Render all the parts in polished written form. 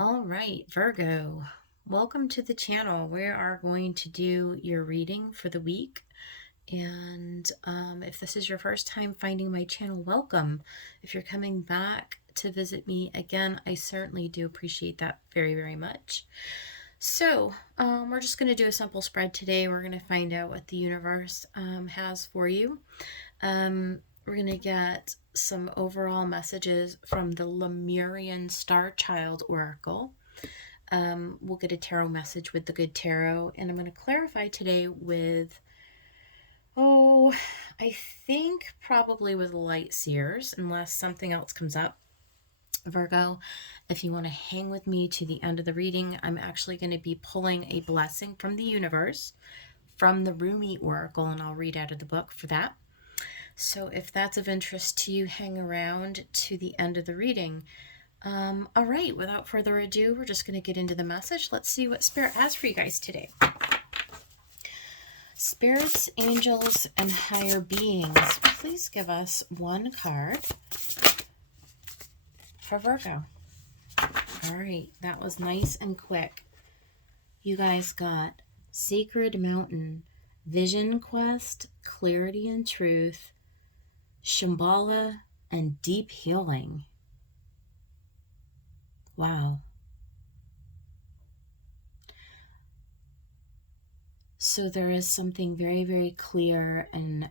All right, Virgo, welcome to the channel. We are going to do your reading for the week. And if this is your first time finding my channel, welcome. If you're coming back to visit me again, I certainly do appreciate that very, very much. So we're just going to do a simple spread today. We're going to find out what the universe has for you. We're going to get some overall messages from the Lemurian Star Child Oracle. We'll get a tarot message with the Good Tarot, and I'm going to clarify today with, I think probably with Light Seers, unless something else comes up. Virgo, if you want to hang with me to the end of the reading, I'm actually going to be pulling a blessing from the universe from the Rumi Oracle, and I'll read out of the book for that. So if that's of interest to you, hang around to the end of the reading. All right, without further ado, we're just going to get into the message. Let's see what Spirit has for you guys today. Spirits, angels, and higher beings, please give us one card for Virgo. All right, that was nice and quick. You guys got Sacred Mountain, Vision Quest, Clarity and Truth, Shambhala, and Deep Healing. Wow. So there is something very, very clear and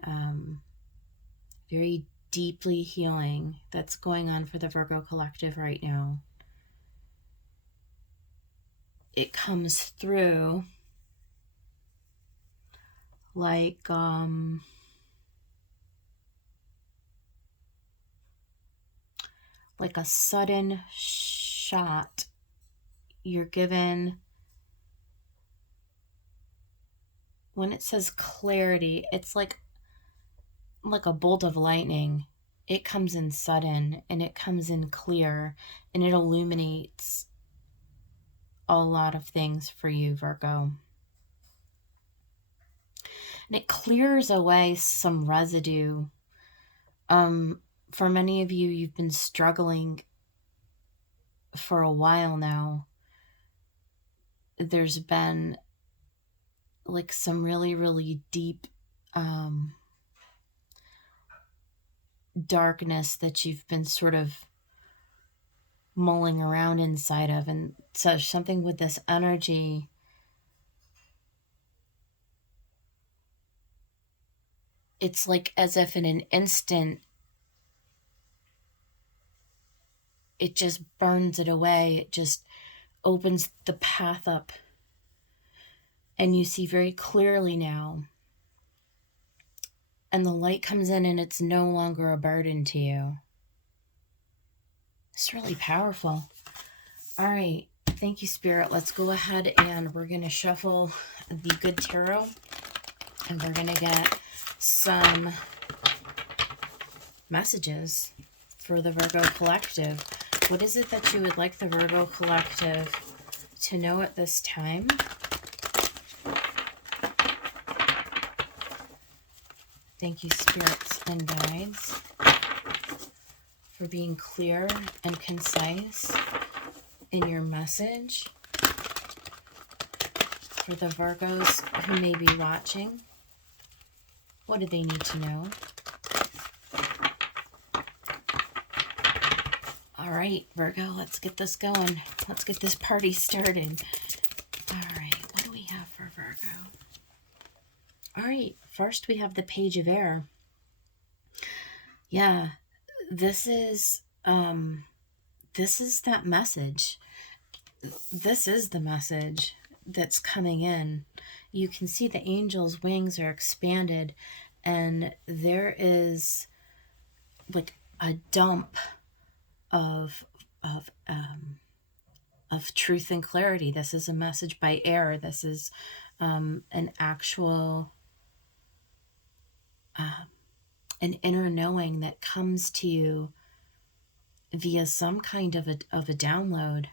very deeply healing that's going on for the Virgo collective right now. It comes through like a sudden shot. You're given, when it says clarity, it's like a bolt of lightning. It comes in sudden and it comes in clear and it illuminates a lot of things for you, Virgo. And it clears away some residue. For many of you, you've been struggling for a while now. There's been like some really, really deep darkness that you've been sort of mulling around inside of. And so something with this energy, it's like as if in an instant, it just burns it away. It just opens the path up. And you see very clearly now. And the light comes in and it's no longer a burden to you. It's really powerful. All right. Thank you, Spirit. Let's go ahead and we're going to shuffle the Good Tarot. And we're going to get some messages for the Virgo collective. What is it that you would like the Virgo collective to know at this time? Thank you, spirits and guides, for being clear and concise in your message. For the Virgos who may be watching, what do they need to know? All right, Virgo, let's get this going. Let's get this party started. All right, what do we have for Virgo? All right, first we have the Page of Air. Yeah, this is that message. This is the message that's coming in. You can see the angel's wings are expanded and there is like a dump of truth and clarity. This is a message by air. This is an actual an inner knowing that comes to you via some kind of a download.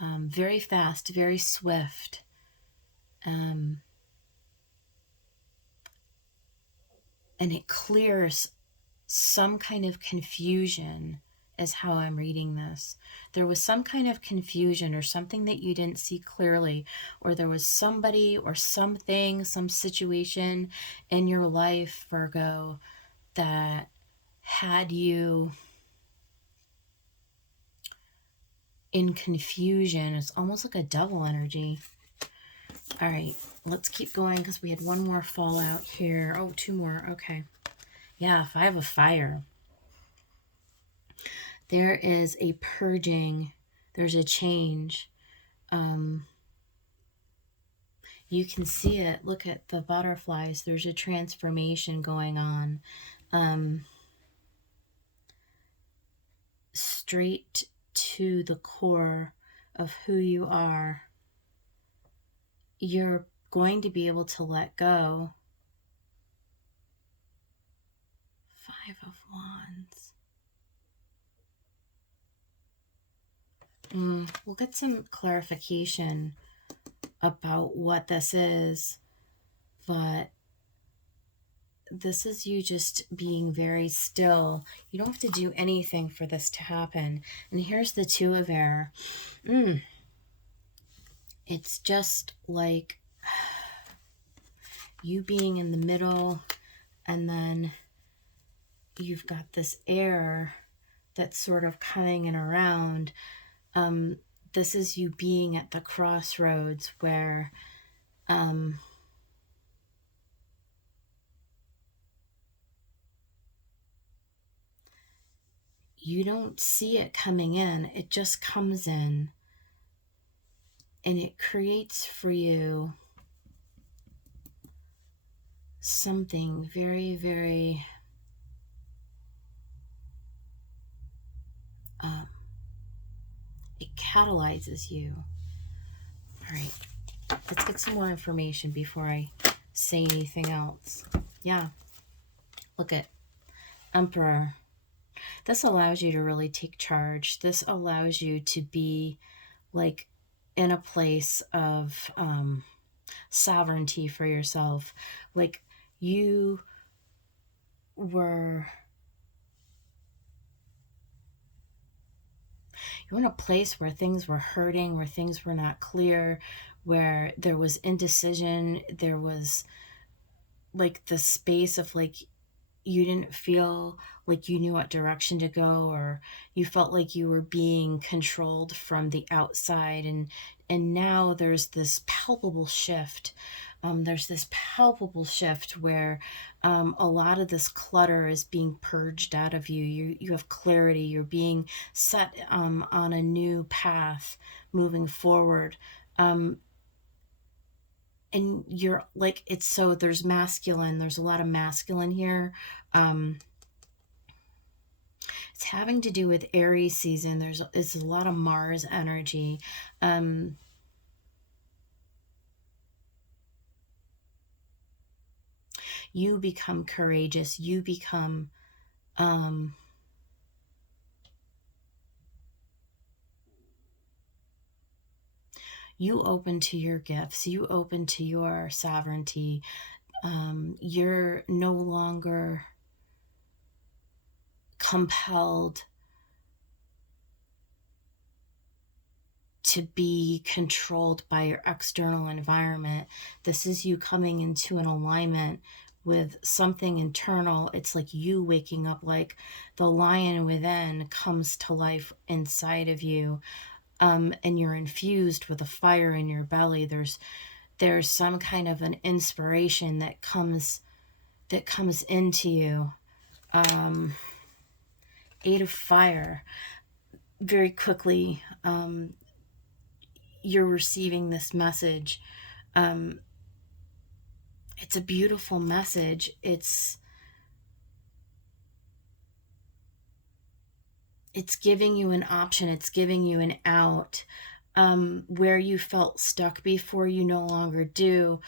Very fast, very swift. And it clears some kind of confusion is how I'm reading this. There was some kind of confusion or something that you didn't see clearly, or there was somebody or something, some situation in your life, Virgo, that had you in confusion. It's almost like a double energy. All right, let's keep going because we had one more fallout here. Oh, two more. Okay. Yeah, 5 of fire. There is a purging. There's a change. You can see it. Look at the butterflies. There's a transformation going on. Straight to the core of who you are. You're going to be able to let go. 5 of Wands. We'll get some clarification about what this is, but this is you just being very still. You don't have to do anything for this to happen. And here's the 2 of air. It's just like you being in the middle, and then you've got this air that's sort of coming in around. This is you being at the crossroads where you don't see it coming in. It just comes in, and it creates for you something very, very it catalyzes you. All right, let's get some more information before I say anything else. Yeah, look at Emperor. This allows you to really take charge. This allows you to be like in a place of sovereignty for yourself. Like you were in a place where things were hurting, where things were not clear, where there was indecision. There was like the space of like you didn't feel like you knew what direction to go, or you felt like you were being controlled from the outside. And now there's this palpable shift. There's this palpable shift where a lot of this clutter is being purged out of you. You have clarity. You're being set on a new path moving forward. And you're like, it's so there's masculine. There's a lot of masculine here. It's having to do with Aries season. It's a lot of Mars energy. You become courageous. You become you open to your gifts. You open to your sovereignty. You're no longer compelled to be controlled by your external environment. This is you coming into an alignment with something internal. It's like you waking up, like the lion within comes to life inside of you, and you're infused with a fire in your belly. There's some kind of an inspiration that comes into you. 8 of fire. Very quickly, you're receiving this message. It's a beautiful message. It's giving you an option. It's giving you an out. Where you felt stuck before, you no longer do.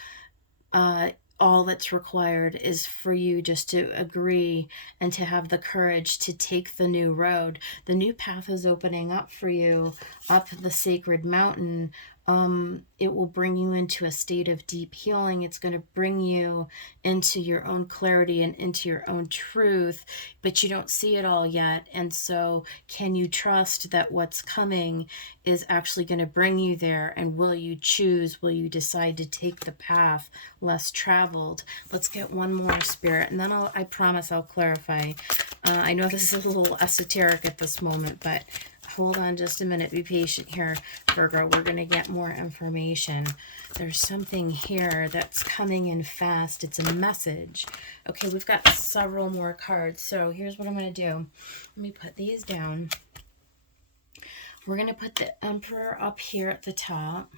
All that's required is for you just to agree and to have the courage to take the new road. The new path is opening up for you, up the sacred mountain. It will bring you into a state of deep healing. It's going to bring you into your own clarity and into your own truth, but you don't see it all yet. And so, can you trust that what's coming is actually going to bring you there? And will you choose? Will you decide to take the path less traveled? Let's get one more, Spirit, and then I promise I'll clarify. I know this is a little esoteric at this moment, but hold on just a minute. Be patient here, Virgo. We're going to get more information. There's something here that's coming in fast. It's a message. Okay, we've got several more cards. So here's what I'm going to do. Let me put these down. We're going to put the Emperor up here at the top.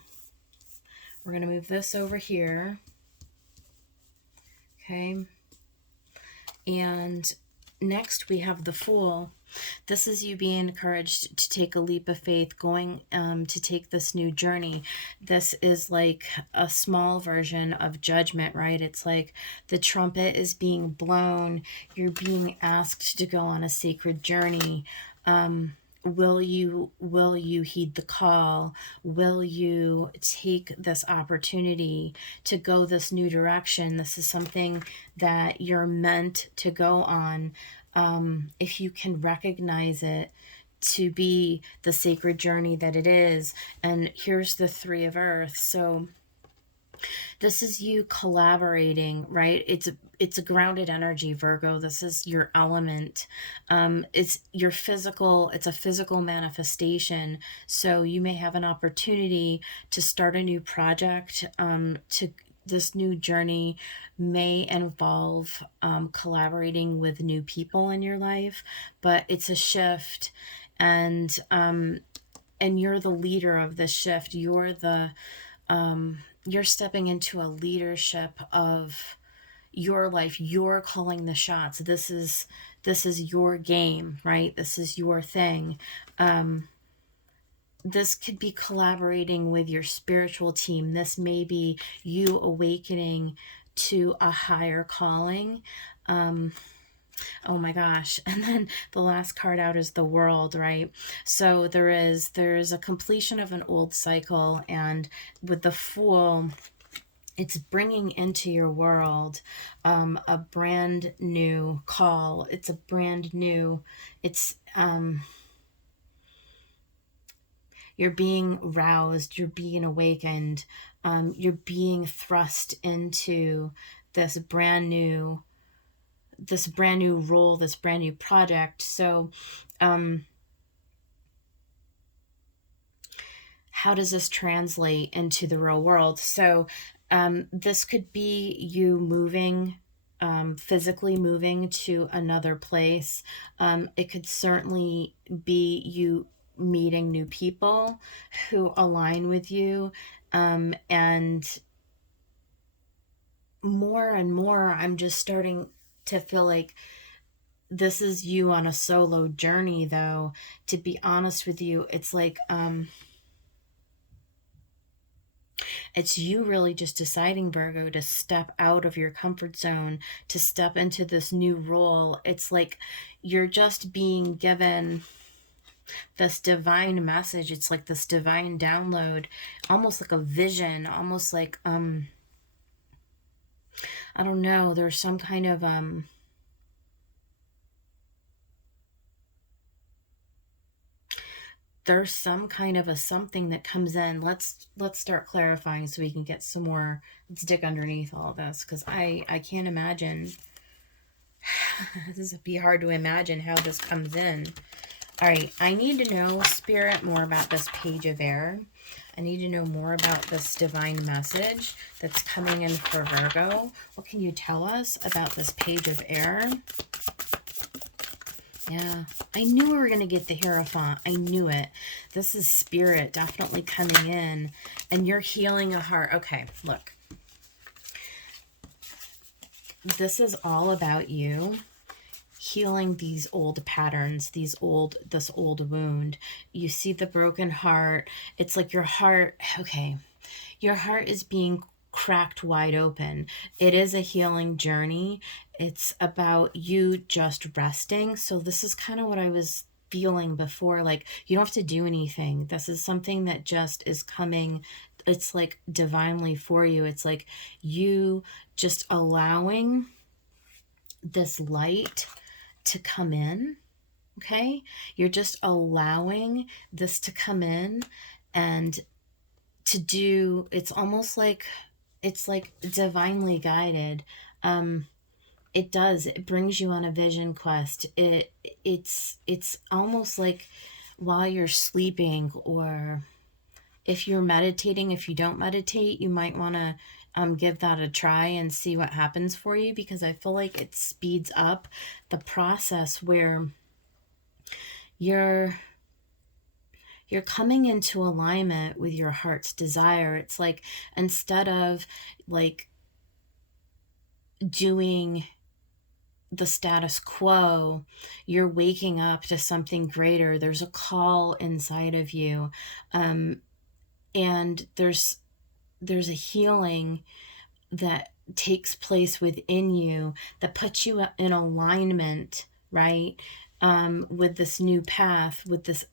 We're going to move this over here. Okay. And next we have the Fool. This is you being encouraged to take a leap of faith, going to take this new journey. This is like a small version of judgment, right? It's like the trumpet is being blown. You're being asked to go on a sacred journey. Will you heed the call? Will you take this opportunity to go this new direction? This is something that you're meant to go on. If you can recognize it to be the sacred journey that it is. And here's the Three of Earth. So this is you collaborating, right? It's a grounded energy, Virgo. This is your element. It's your physical, it's a physical manifestation. So you may have an opportunity to start a new project, this new journey may involve collaborating with new people in your life, but it's a shift, and you're the leader of this shift. You're stepping into a leadership of your life. You're calling the shots. This is your game, right? This is your thing. This could be collaborating with your spiritual team. This may be you awakening to a higher calling. Oh my gosh. And then the last card out is the World, right? So there's a completion of an old cycle, and with the Fool, it's bringing into your world a brand new call. It's a brand new, you're being roused, you're being awakened, you're being thrust into this brand new role, this brand new project. So how does this translate into the real world? So this could be you moving, physically moving to another place. It could certainly be you meeting new people who align with you, and more and more I'm just starting to feel like this is you on a solo journey, though. To be honest with you, it's like it's you really just deciding, Virgo, to step out of your comfort zone, to step into this new role. It's like you're just being given this divine message. It's like this divine download, almost like a vision, almost like I don't know, there's some kind of there's some kind of a something that comes in. Let's start clarifying so we can get some more. Let's dig underneath all of this, because I can't imagine. This would be hard to imagine how this comes in. All right, I need to know, Spirit, more about this Page of Air. I need to know more about this divine message that's coming in for Virgo. What can you tell us about this Page of Air? Yeah, I knew we were going to get the Hierophant. I knew it. This is Spirit definitely coming in, and you're healing a heart. Okay, look. This is all about you healing these old patterns, this old wound. You see the broken heart. It's like your heart, okay, your heart is being cracked wide open. It is a healing journey. It's about you just resting. So this is kind of what I was feeling before. Like, you don't have to do anything. This is something that just is coming. It's like divinely for you. It's like you just allowing this light to come in. Okay, you're just allowing this to come in and to do, it's almost like, it's like divinely guided. It brings you on a vision quest. It's almost like while you're sleeping, or if you're meditating. If you don't meditate, you might want to give that a try and see what happens for you, because I feel like it speeds up the process where you're coming into alignment with your heart's desire. It's like, instead of like doing the status quo, you're waking up to something greater. There's a call inside of you, and there's a healing that takes place within you that puts you in alignment, right? With this new path, with this,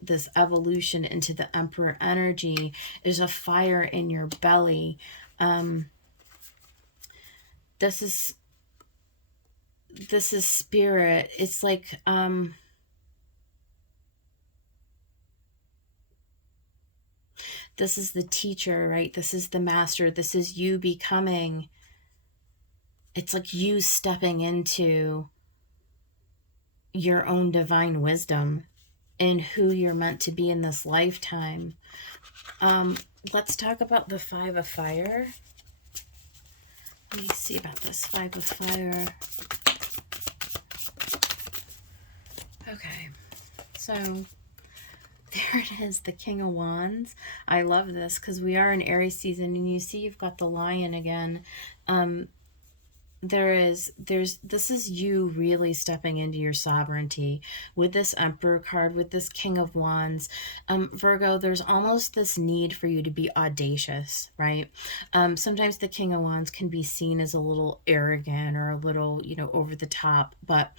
this evolution into the Emperor energy. There's a fire in your belly. This is spirit. It's like, this is the teacher, right? This is the master. This is you becoming, it's like you stepping into your own divine wisdom and who you're meant to be in this lifetime. Let's talk about the Five of Fire. Let me see about this Five of Fire. Okay, so there it is, the King of Wands. I love this because we are in Aries season, and you see you've got the Lion again. This is you really stepping into your sovereignty with this Emperor card, with this King of Wands. Virgo, there's almost this need for you to be audacious, right? Sometimes the King of Wands can be seen as a little arrogant or a little, over the top, but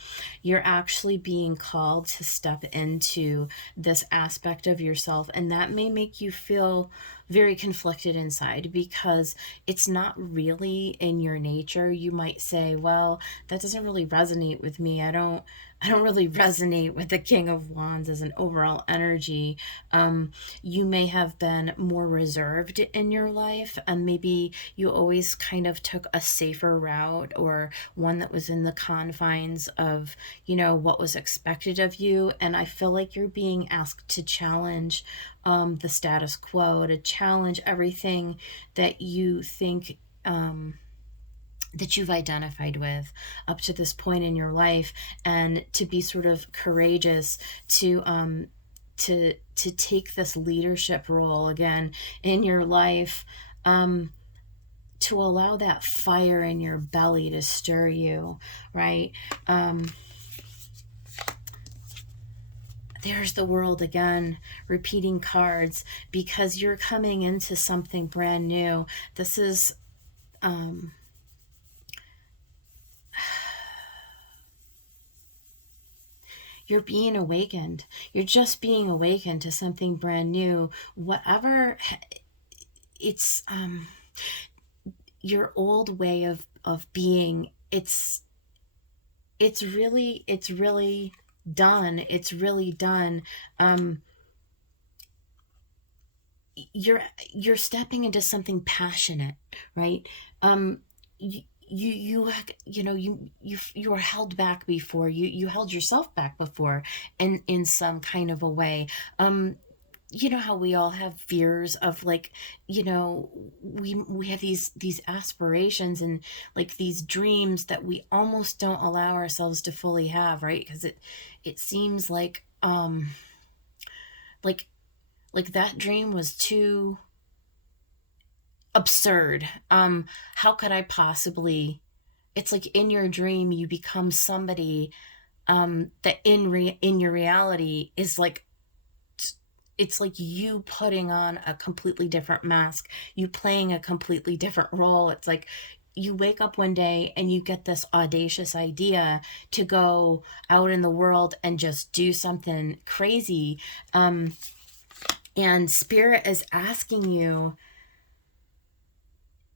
you're actually being called to step into this aspect of yourself, and that may make you feel very conflicted inside because it's not really in your nature. You might say, well, that doesn't really resonate with me. I don't really resonate with the King of Wands as an overall energy. You may have been more reserved in your life, and maybe you always kind of took a safer route, or one that was in the confines of, what was expected of you. And I feel like you're being asked to challenge the status quo, to challenge everything that you think, that you've identified with up to this point in your life, and to be sort of courageous to take this leadership role again in your life, to allow that fire in your belly to stir you, right? There's the World again, repeating cards, because you're coming into something brand new. This is, you're being awakened. You're just being awakened to something brand new. Whatever, it's, your old way of being, it's really done. It's really done. You're stepping into something passionate, right? You were held back before. You held yourself back before, in some kind of a way. You know how we all have fears of, like, we have these aspirations and like these dreams that we almost don't allow ourselves to fully have, right? Because it seems like like that dream was too absurd. How could I possibly? It's like in your dream you become somebody that in your reality is like, it's like you putting on a completely different mask, you playing a completely different role. It's like you wake up one day and you get this audacious idea to go out in the world and just do something crazy. And Spirit is asking you,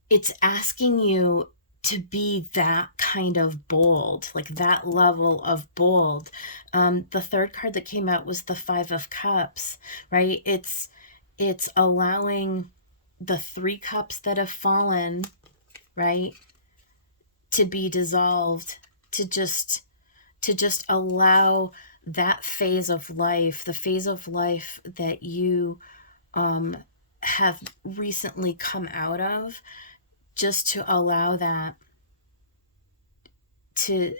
it's asking you to be that kind of bold, like that level of bold. The third card that came out was the Five of Cups, right? It's allowing the 3 cups that have fallen, right, to be dissolved, to just allow that phase of life, the phase of life that you have recently come out of, just to allow that to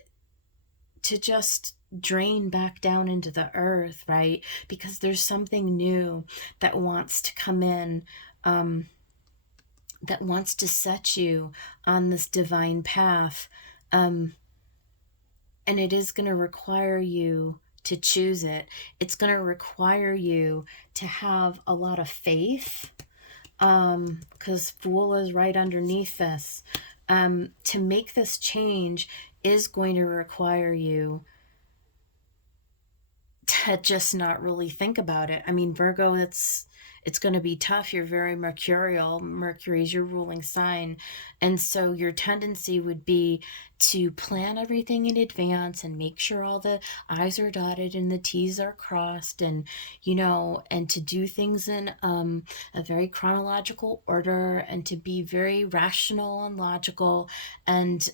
just drain back down into the earth, right? Because there's something new that wants to come in, that wants to set you on this divine path. And it is going to require you to choose it. It's going to require you to have a lot of faith, because Fool is right underneath this. To make this change is going to require you to just not really think about it. I mean, Virgo, it's going to be tough. You're very mercurial. Mercury's your ruling sign. And so your tendency would be to plan everything in advance and make sure all the I's are dotted and the T's are crossed, and, you know, and to do things in a very chronological order, and to be very rational and logical. And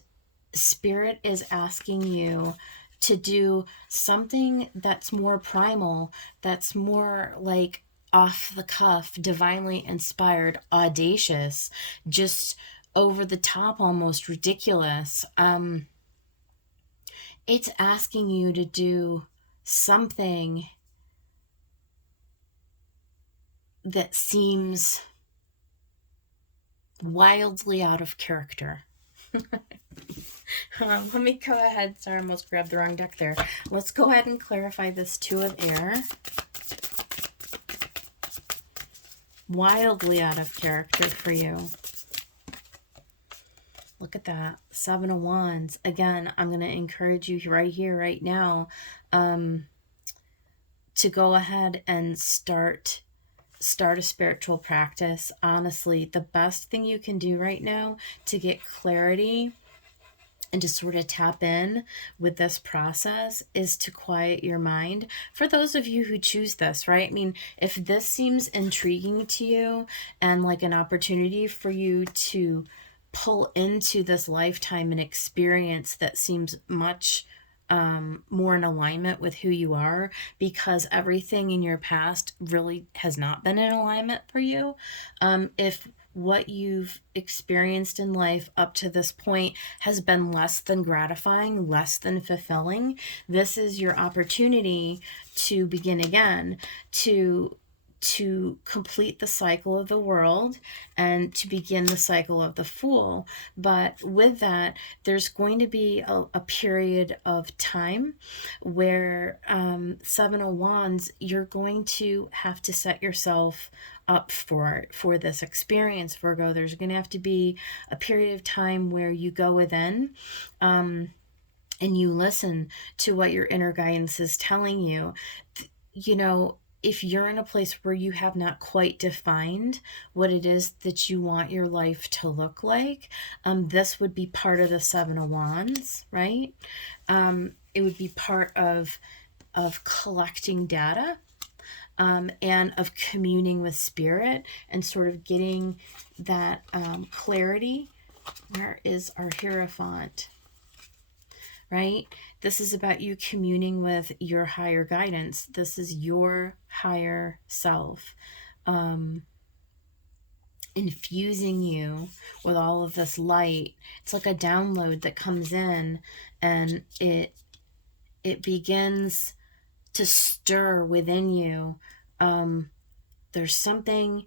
Spirit is asking you to do something that's more primal, that's more like off the cuff, divinely inspired, audacious, just over the top, almost ridiculous. It's asking you to do something that seems wildly out of character. Let me go ahead. Sorry, I almost grabbed the wrong deck there. Let's go ahead and clarify this Two of Air. Wildly out of character for you. Look at that. 7 of Wands. Again, I'm going to encourage you right here, right now, to go ahead and start a spiritual practice. Honestly, the best thing you can do right now to get clarity and to sort of tap in with this process is to quiet your mind. For those of you who choose this, right? I mean, if this seems intriguing to you and like an opportunity for you to pull into this lifetime an experience that seems much more in alignment with who you are, because everything in your past really has not been in alignment for you. If what you've experienced in life up to this point has been less than gratifying, less than fulfilling, this is your opportunity to begin again, to complete the cycle of the world and to begin the cycle of the Fool. But with that, there's going to be a period of time where 7 of Wands, you're going to have to set yourself up for this experience, Virgo. There's going to have to be a period of time where you go within, and you listen to what your inner guidance is telling you. You know, if you're in a place where you have not quite defined what it is that you want your life to look like, this would be part of the 7 of Wands, right? It would be part of collecting data, and of communing with Spirit and sort of getting that clarity. Where is our Hierophant? Right? This is about you communing with your higher guidance. This is your higher self, infusing you with all of this light. It's like a download that comes in, and it begins to stir within you. There's something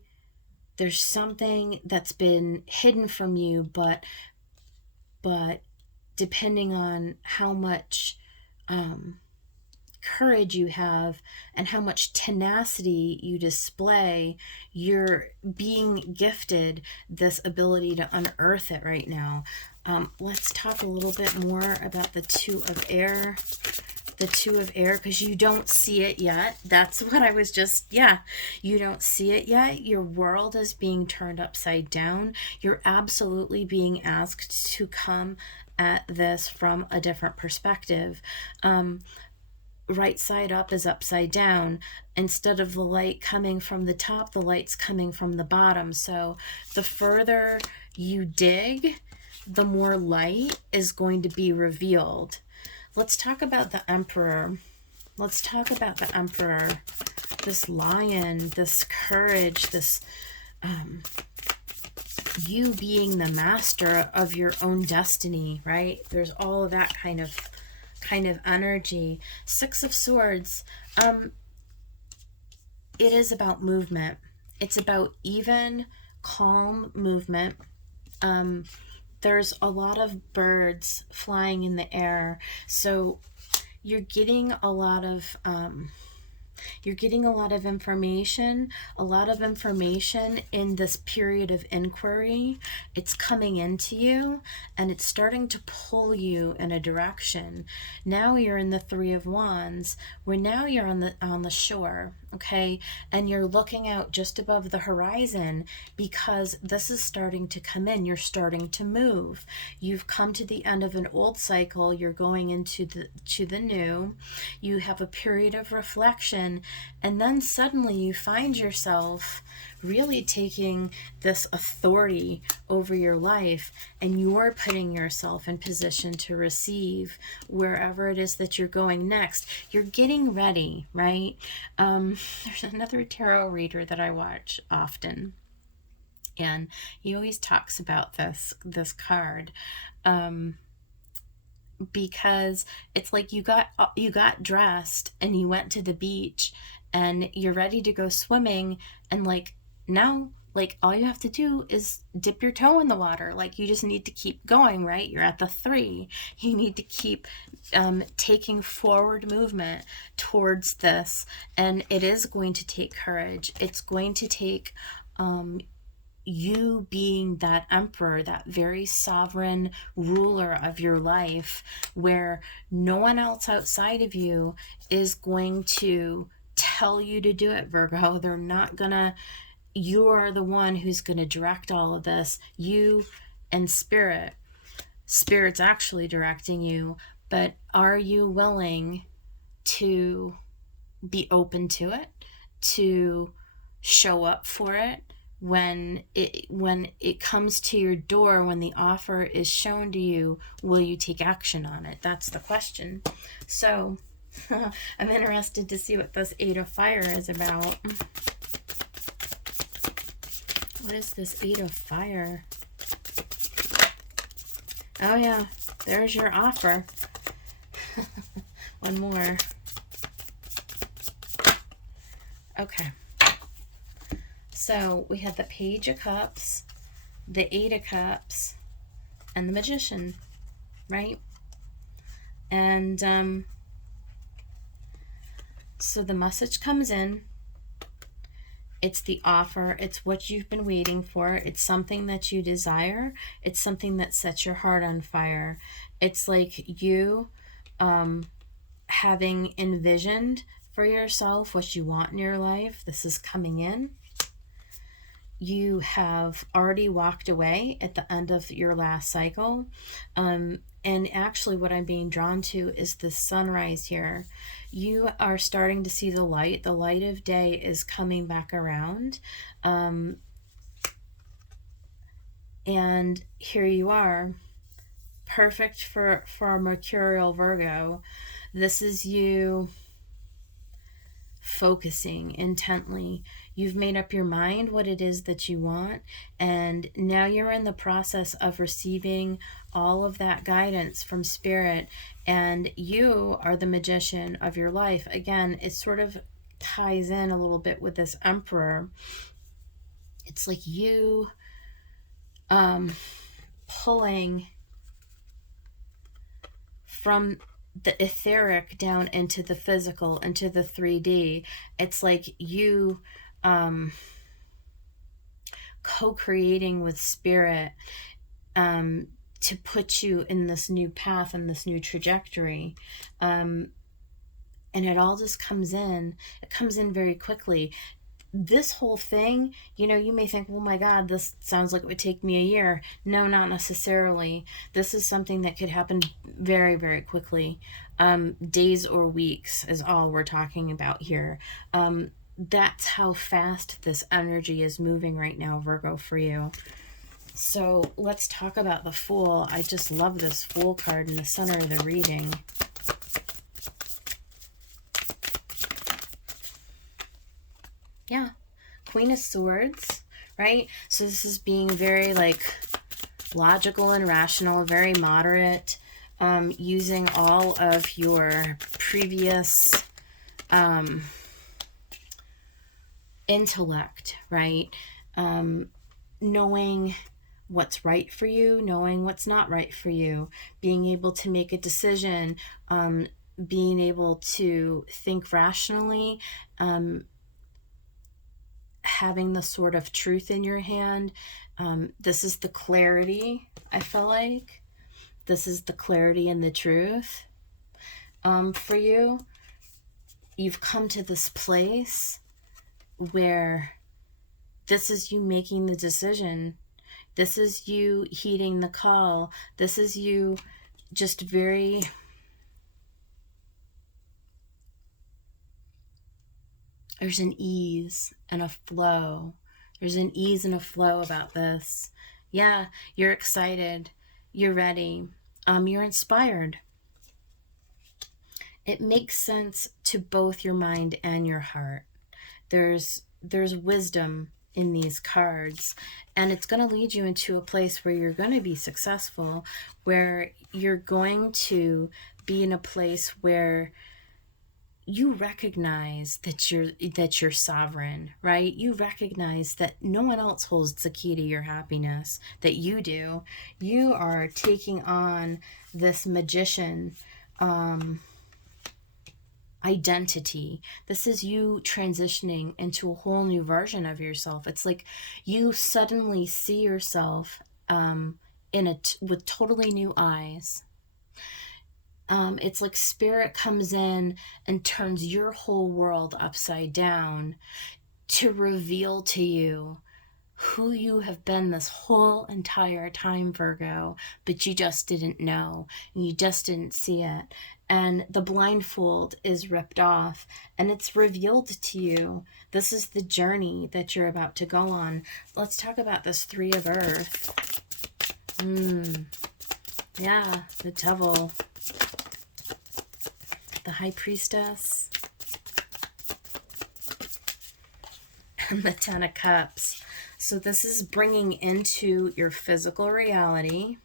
that's been hidden from you, but depending on how much courage you have and how much tenacity you display, you're being gifted this ability to unearth it right now. Let's talk a little bit more about the Two of Air. The Two of Air, because you don't see it yet. That's what I was just, you don't see it yet. Your world is being turned upside down. You're absolutely being asked to come at this from a different perspective. Right side up is upside down. Instead of the light coming from the top, the light's coming from the bottom. So the further you dig, the more light is going to be revealed. Let's talk about the Emperor. Let's talk about the Emperor. This lion, this courage, this you being the master of your own destiny, right? There's all of that kind of energy. Six of Swords. It is about movement. It's about even, calm movement. There's a lot of birds flying in the air, so you're getting a lot of information, in this period of inquiry. It's coming into you and it's starting to pull you in a direction. Now you're in the Three of Wands, where now you're on the shore, okay? And you're looking out just above the horizon, because this is starting to come in. You're starting to move. You've come to the end of an old cycle. You're going into the new. You have a period of reflection, and then suddenly you find yourself really taking this authority over your life, and you're putting yourself in position to receive wherever it is that you're going next. You're getting ready, right? There's another tarot reader that I watch often, and he always talks about this card, because it's like you got dressed and you went to the beach and you're ready to go swimming, and now all you have to do is dip your toe in the water. You just need to keep going, right? You're at the 3. You need to keep taking forward movement towards this, and it is going to take courage. It's going to take you being that emperor, that very sovereign ruler of your life, where no one else outside of you is going to tell you to do it, Virgo. They're not gonna. You're the one who's going to direct all of this. You and Spirit. Spirit's actually directing you, but are you willing to be open to it, to show up for it when it comes to your door, when the offer is shown to you? Will you take action on it? That's the question. So I'm interested to see what this 8 of Fire is about. What is this 8 of Fire? Oh yeah, there's your offer. One more. Okay. So we have the Page of Cups, the 8 of Cups, and the Magician, right? And so the message comes in. It's the offer. It's what you've been waiting for. It's something that you desire. It's something that sets your heart on fire. It's like you having envisioned for yourself what you want in your life. This is coming in. You have already walked away at the end of your last cycle. And actually what I'm being drawn to is the sunrise here. You are starting to see the light. The light of day is coming back around. And here you are, perfect for a mercurial Virgo. This is you focusing intently. You've made up your mind what it is that you want, and now you're in the process of receiving all of that guidance from Spirit, and you are the magician of your life. Again, it sort of ties in a little bit with this Emperor. It's like you pulling from the etheric down into the physical, into the 3D. It's like you co-creating with spirit to put you in this new path and this new trajectory. And it all just comes in. It comes in very quickly. This whole thing, you may think, oh my God, this sounds like it would take me a year. No, not necessarily. This is something that could happen very, very quickly. Days or weeks is all we're talking about here. That's how fast this energy is moving right now, Virgo, for you. So let's talk about the Fool. I just love this Fool card in the center of the reading. Yeah, Queen of Swords, right? So this is being very logical and rational, very moderate, using all of your previous intellect, right? Knowing what's right for you, knowing what's not right for you, being able to make a decision, being able to think rationally, having the sword of truth in your hand. This is the clarity, I feel like. This is the clarity and the truth for you. You've come to this place where this is you making the decision. This is you heeding the call. This is you just very... There's an ease and a flow. There's an ease and a flow about this. Yeah, you're excited. You're ready. You're inspired. It makes sense to both your mind and your heart. There's wisdom in these cards, and it's going to lead you into a place where you're going to be successful, where you're going to be in a place where you recognize that you're sovereign, right? You recognize that no one else holds the key to your happiness, that you do. You are taking on this magician identity. This is you transitioning into a whole new version of yourself. It's like you suddenly see yourself with totally new eyes. It's like spirit comes in and turns your whole world upside down to reveal to you who you have been this whole entire time, Virgo, but you just didn't know, and you just didn't see it. And the blindfold is ripped off, and it's revealed to you. This is the journey that you're about to go on. Let's talk about this Three of Earth. Yeah, the Devil. The High Priestess. And the Ten of Cups. So this is bringing into your physical reality,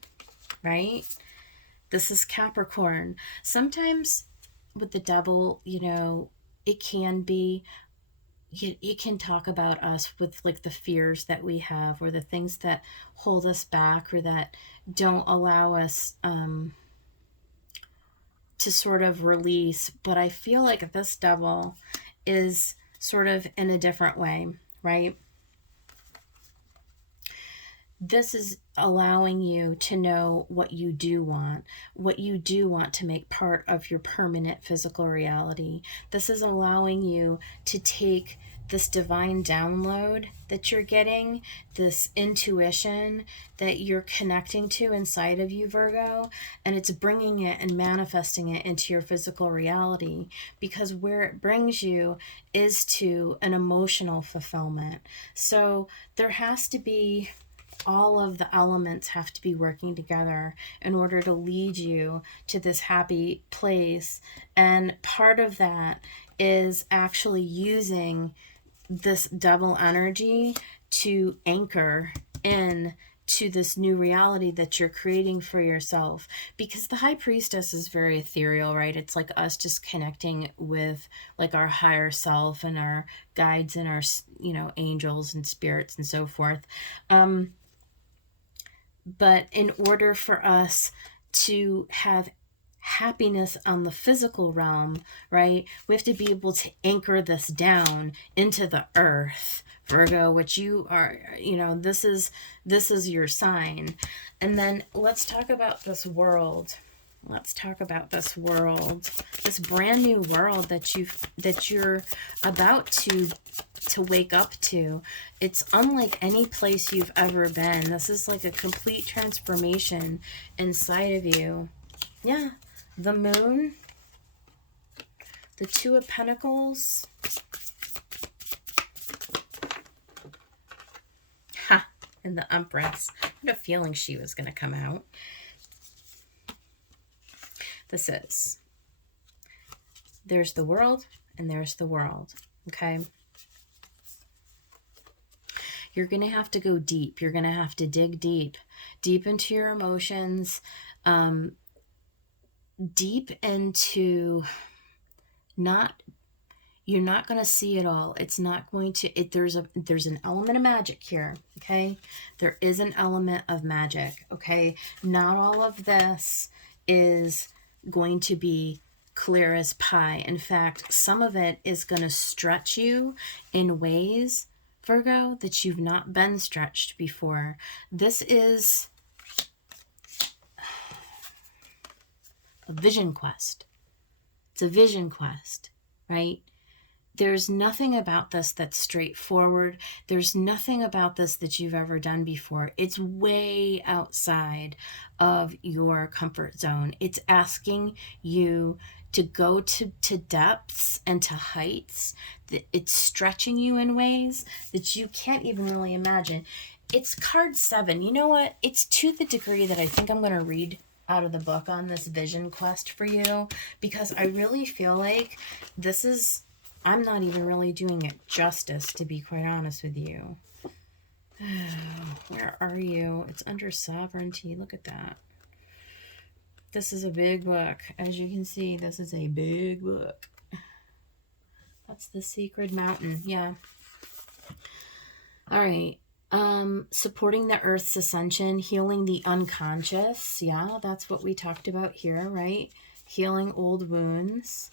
right? This is Capricorn. Sometimes with the Devil, it can be, it can talk about us with the fears that we have, or the things that hold us back, or that don't allow us to sort of release. But I feel like this Devil is sort of in a different way, right? This is allowing you to know what you do want to make part of your permanent physical reality. This is allowing you to take this divine download that you're getting, this intuition that you're connecting to inside of you, Virgo, and it's bringing it and manifesting it into your physical reality, because where it brings you is to an emotional fulfillment. So there has to be, all of the elements have to be working together in order to lead you to this happy place. And part of that is actually using this Devil energy to anchor in to this new reality that you're creating for yourself. Because the High Priestess is very ethereal, right? It's like us just connecting with our higher self and our guides and our angels and spirits and so forth. But in order for us to have happiness on the physical realm, right? We have to be able to anchor this down into the earth, Virgo, which you are, this is your sign. And then let's talk about this world. Let's talk about this world, this brand new world that you're about to wake up to. It's unlike any place you've ever been. This is like a complete transformation inside of you. Yeah, the moon, the Two of Pentacles. Ha! And the Empress. I had a feeling she was going to come out. There's the world and there's the world, okay? You're going to have to go deep. You're going to have to dig deep into your emotions, deep into you're not going to see it all. It's not going to, there's an element of magic here, okay? There is an element of magic, okay? Not all of this is going to be clear as pie. In fact, some of it is going to stretch you in ways, Virgo, that you've not been stretched before. This is a vision quest. It's a vision quest, right? There's nothing about this that's straightforward. There's nothing about this that you've ever done before. It's way outside of your comfort zone. It's asking you to go to depths and to heights. It's stretching you in ways that you can't even really imagine. It's card 7. You know what? It's to the degree that I think I'm going to read out of the book on this vision quest for you, because I really feel like this is, I'm not even really doing it justice, to be quite honest with you. Where are you? It's under sovereignty. Look at that. This is a big book. As you can see, this is a big book. That's the Sacred Mountain. Yeah. All right. Supporting the Earth's ascension, healing the unconscious. Yeah, that's what we talked about here, right? Healing old wounds.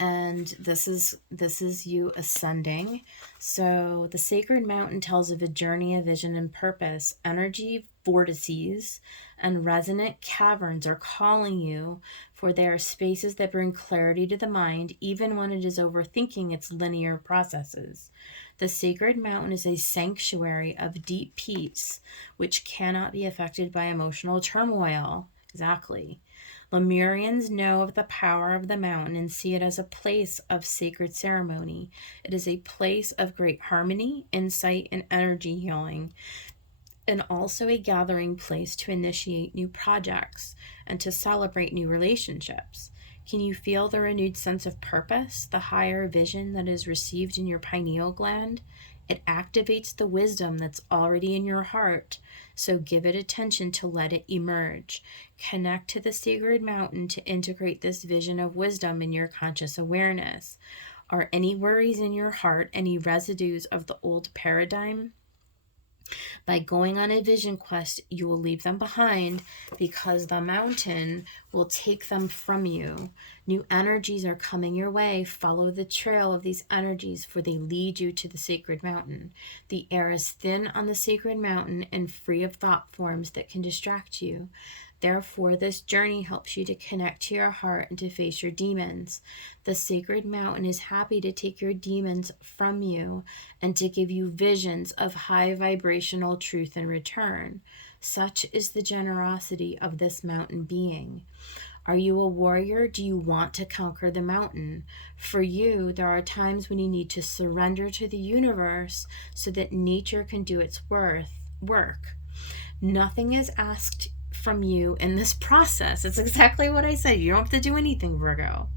And this is you ascending. So the Sacred Mountain tells of a journey of vision and purpose. Energy vortices and resonant caverns are calling you, for they are spaces that bring clarity to the mind, even when it is overthinking its linear processes. The Sacred Mountain is a sanctuary of deep peace, which cannot be affected by emotional turmoil. Exactly. Lemurians know of the power of the mountain and see it as a place of sacred ceremony. It is a place of great harmony, insight, and energy healing, and also a gathering place to initiate new projects and to celebrate new relationships. Can you feel the renewed sense of purpose, the higher vision that is received in your pineal gland? It activates the wisdom that's already in your heart, so give it attention to let it emerge. Connect to the Sacred Mountain to integrate this vision of wisdom in your conscious awareness. Are any worries in your heart any residues of the old paradigm? By going on a vision quest, you will leave them behind, because the mountain will take them from you. New energies are coming your way. Follow the trail of these energies, for they lead you to the Sacred Mountain. The air is thin on the Sacred Mountain and free of thought forms that can distract you. Therefore, this journey helps you to connect to your heart and to face your demons. The Sacred Mountain is happy to take your demons from you and to give you visions of high vibrational truth in return. Such is the generosity of this mountain being. Are you a warrior? Do you want to conquer the mountain? For you, there are times when you need to surrender to the universe so that nature can do its work. Nothing is asked from you in this process. It's exactly what I said. You don't have to do anything, Virgo,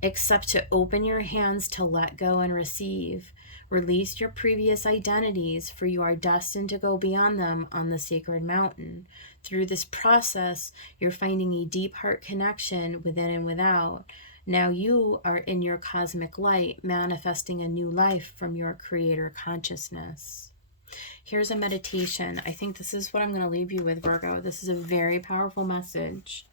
except to open your hands to let go and receive. Release your previous identities, for you are destined to go beyond them on the Sacred Mountain. Through this process, you're finding a deep heart connection within and without. Now you are in your cosmic light, manifesting a new life from your creator consciousness. Here's a meditation. I think this is what I'm going to leave you with, Virgo. This is a very powerful message.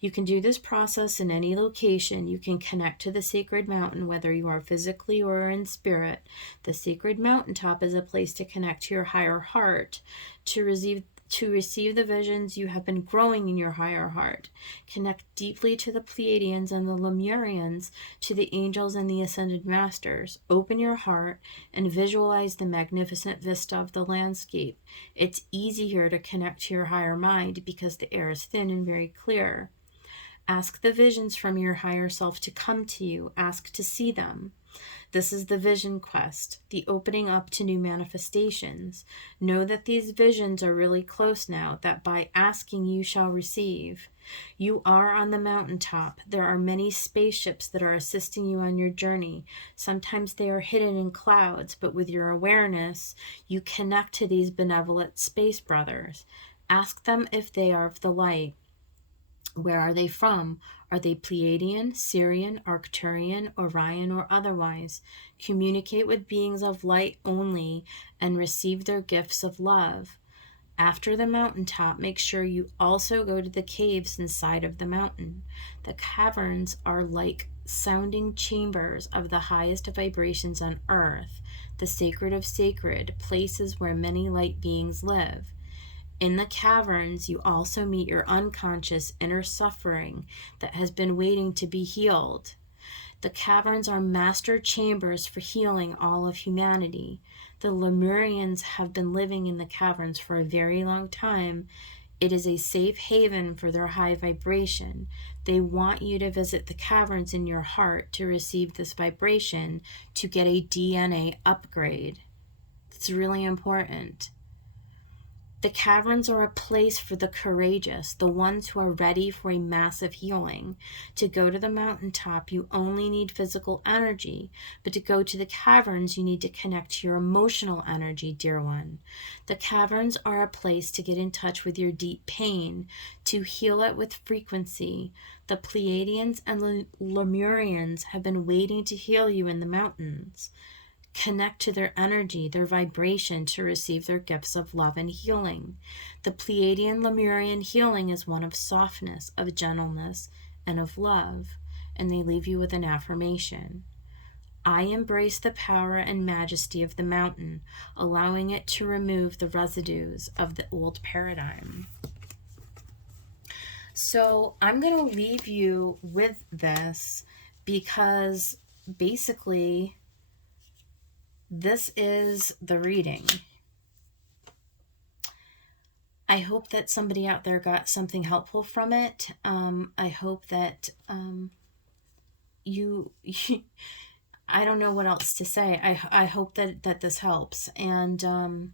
You can do this process in any location. You can connect to the sacred mountain, whether you are physically or in spirit. The sacred mountaintop is a place to connect to your higher heart, to receive the visions you have been growing in your higher heart. Connect deeply to the Pleiadians and the Lemurians, to the angels and the ascended masters. Open your heart and visualize the magnificent vista of the landscape. It's easier to connect to your higher mind because the air is thin and very clear. Ask the visions from your higher self to come to you. Ask to see them. This is the vision quest, the opening up to new manifestations. Know that these visions are really close now, that by asking you shall receive. You are on the mountaintop. There are many spaceships that are assisting you on your journey. Sometimes they are hidden in clouds, but with your awareness, you connect to these benevolent space brothers. Ask them if they are of the light. Where are they from? Are they Pleiadian, Sirian, Arcturian, Orion, or otherwise? Communicate with beings of light only and receive their gifts of love. After the mountaintop, make sure you also go to the caves inside of the mountain. The caverns are like sounding chambers of the highest vibrations on earth, the sacred of sacred, places where many light beings live. In the caverns, you also meet your unconscious inner suffering that has been waiting to be healed. The caverns are master chambers for healing all of humanity. The Lemurians have been living in the caverns for a very long time. It is a safe haven for their high vibration. They want you to visit the caverns in your heart to receive this vibration to get a DNA upgrade. It's really important. The caverns are a place for the courageous, the ones who are ready for a massive healing. To go to the mountaintop, you only need physical energy, but to go to the caverns, you need to connect to your emotional energy, dear one. The caverns are a place to get in touch with your deep pain, to heal it with frequency. The Pleiadians and Lemurians have been waiting to heal you in the mountains. Connect to their energy, their vibration, to receive their gifts of love and healing. The Pleiadian Lemurian healing is one of softness, of gentleness, and of love. And they leave you with an affirmation. I embrace the power and majesty of the mountain, allowing it to remove the residues of the old paradigm. So I'm going to leave you with this because basically this is the reading. I hope that somebody out there got something helpful from it. I hope that you I don't know what else to say. I hope that this helps. And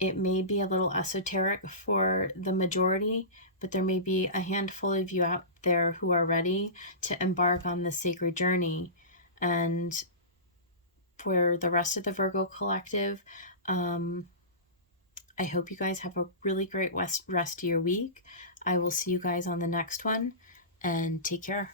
it may be a little esoteric for the majority, but there may be a handful of you out there who are ready to embark on this sacred journey. And for the rest of the Virgo collective, I hope you guys have a really great rest of your week. I will see you guys on the next one, and take care.